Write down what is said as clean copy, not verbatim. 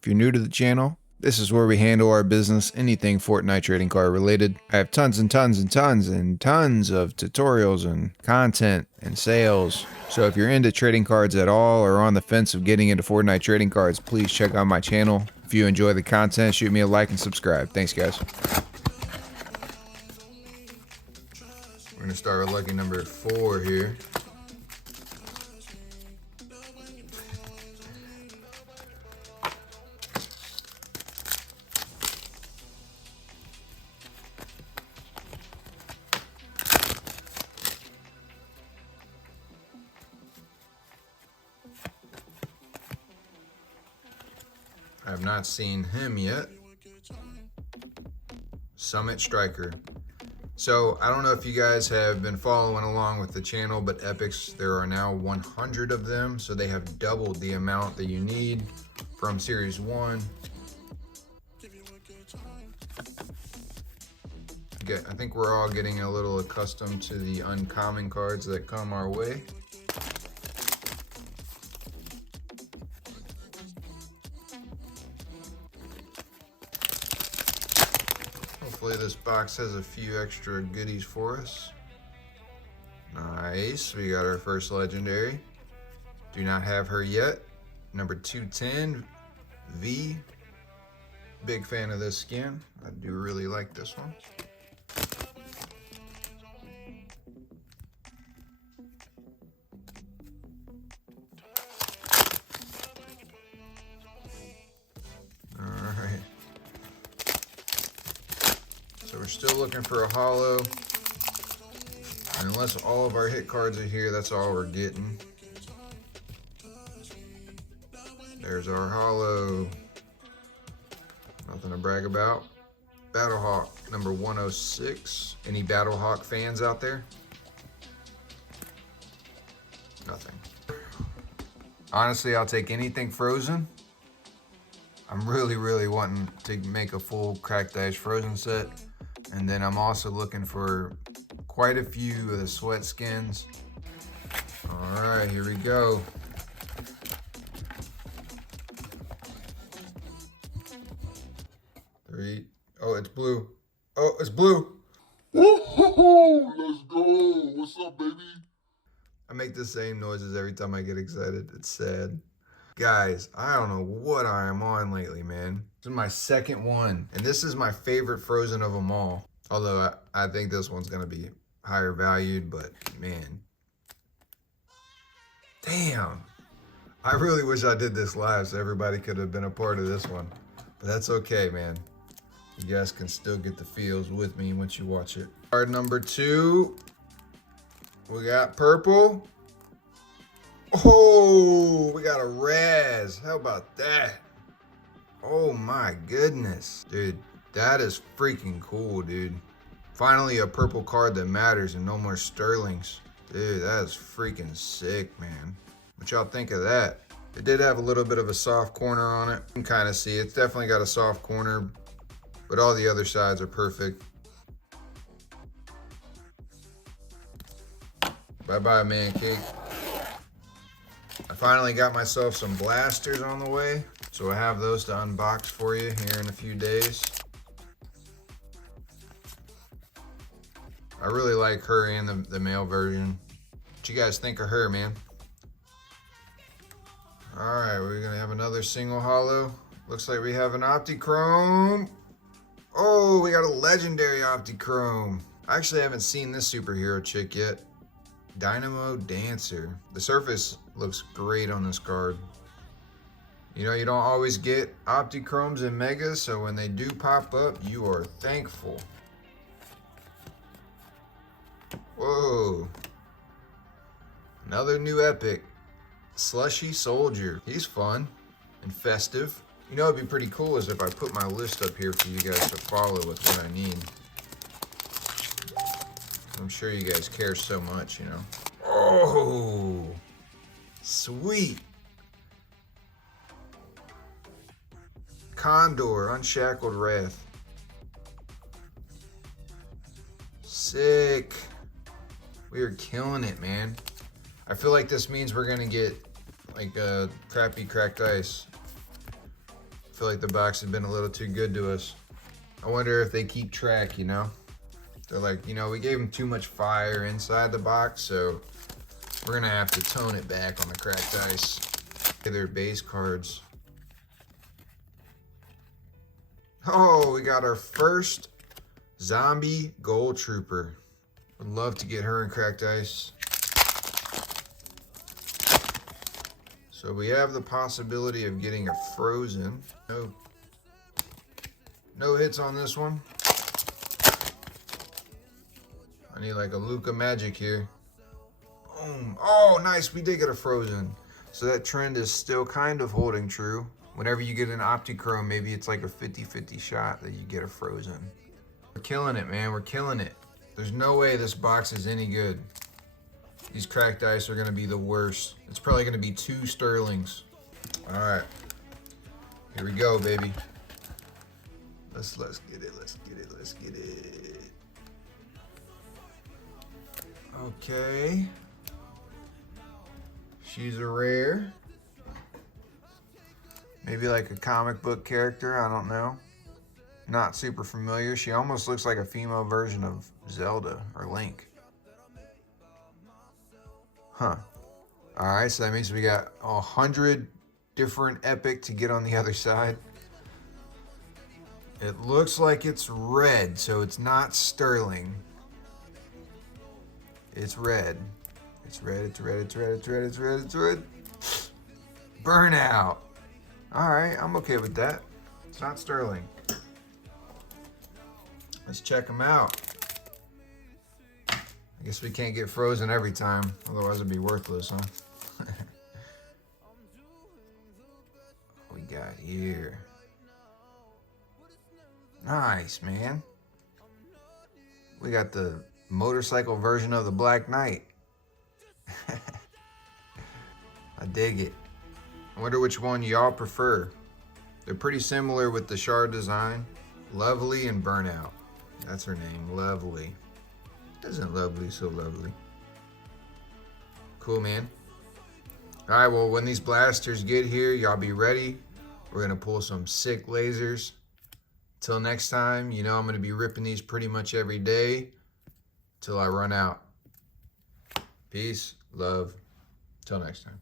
If you're new to the channel, this is where we handle our business, anything Fortnite trading card related. I have tons and tons and tons and tons of tutorials and content and sales. So if you're into trading cards at all or on the fence of getting into Fortnite trading cards, please check out my channel. If you enjoy the content, shoot me a like and subscribe. Thanks, guys. We're gonna start with lucky number 4 here. I have not seen him yet. Summit Striker. So I don't know if you guys have been following along with the channel, but epics, there are now 100 of them. So they have doubled the amount that you need from series 1. I think we're all getting a little accustomed to the uncommon cards that come our way. Hopefully this box has a few extra goodies for us. Nice, we got our first legendary. Do not have her yet. Number 210, V. Big fan of this skin. I do really like this one. Alright. So we're still looking for a holo. And unless all of our hit cards are here, that's all we're getting. There's our holo. Nothing to brag about. Battlehawk, number 106. Any Battlehawk fans out there? Nothing. Honestly, I'll take anything frozen. I'm really wanting to make a full Cracked Ice Frozen set. And then I'm also looking for quite a few of the sweat skins. All right, here we go. Three. Oh, it's blue. Oh, it's blue. Woo-hoo-hoo! Let's go. What's up, baby? I make the same noises every time I get excited. It's sad. Guys, I don't know what I am on lately, man. This is my second one, and this is my favorite Frozen of them all. Although I think this one's gonna be higher valued, but man. Damn. I really wish I did this live so everybody could have been a part of this one. But that's okay, man. You guys can still get the feels with me once you watch it. Card number 2. We got purple. Oh, we got a Raz. How about that? Oh my goodness. Dude, that is freaking cool, dude. Finally a purple card that matters and no more Sterlings. Dude, that is freaking sick, man. What y'all think of that? It did have a little bit of a soft corner on it. You can kind of see it's definitely got a soft corner, but all the other sides are perfect. Bye-bye, man cake. I finally got myself some blasters on the way, so I have those to unbox for you here in a few days. I really like her and the male version. What you guys think of her, man? Alright, we're gonna have another single holo. Looks like we have an Optichrome. Oh, we got a legendary Optichrome. I actually haven't seen this superhero chick yet. Dynamo Dancer. The surface looks great on this card. You know, you don't always get Optichromes and Megas, so when they do pop up, you are thankful. Whoa. Another new epic. Slushy Soldier. He's fun and festive. You know, it'd be pretty cool is if I put my list up here for you guys to follow with what I need. I'm sure you guys care so much, you know. Oh, sweet. Condor, Unshackled Wrath. Sick. We are killing it, man. I feel like this means we're gonna get like a crappy Cracked Ice feel like the box has been a little too good to us. I wonder if they keep track, you know? They're like, you know, we gave them too much fire inside the box, so we're gonna have to tone it back on the cracked ice. They're base cards. Oh, we got our first zombie gold trooper. Would love to get her in cracked ice. So we have the possibility of getting a frozen. No hits on this one. I need like a Luca magic here. Boom. Oh, nice. We did get a frozen. So that trend is still kind of holding true. Whenever you get an Optichrome, maybe it's like a 50-50 shot that you get a frozen. We're killing it, man. We're killing it. There's no way this box is any good. These cracked ice are gonna be the worst. It's probably gonna be 2 Sterlings. All right, here we go, baby. Let's get it. Let's get it. Okay. She's a rare. Maybe like a comic book character. I don't know. Not super familiar. She almost looks like a female version of Zelda or Link. Huh. All right, so that means we got 100 different epic to get on the other side. It looks like it's red, so it's not sterling. It's red. It's red, it's red, it's red, it's red, it's red, it's red. Burnout. All right, I'm okay with that. It's not sterling. Let's check them out. I guess we can't get frozen every time, otherwise it'd be worthless, huh? What we got here? Nice, man. We got the motorcycle version of the Black Knight. I dig it. I wonder which one y'all prefer. They're pretty similar with the shard design. Lovely and Burnout. That's her name, Lovely. Isn't Lovely so lovely? Cool, man. All right, well, when these blasters get here, y'all be ready. We're gonna pull some sick lasers. Till next time, you know I'm gonna be ripping these pretty much every day till I run out. Peace, love, till next time.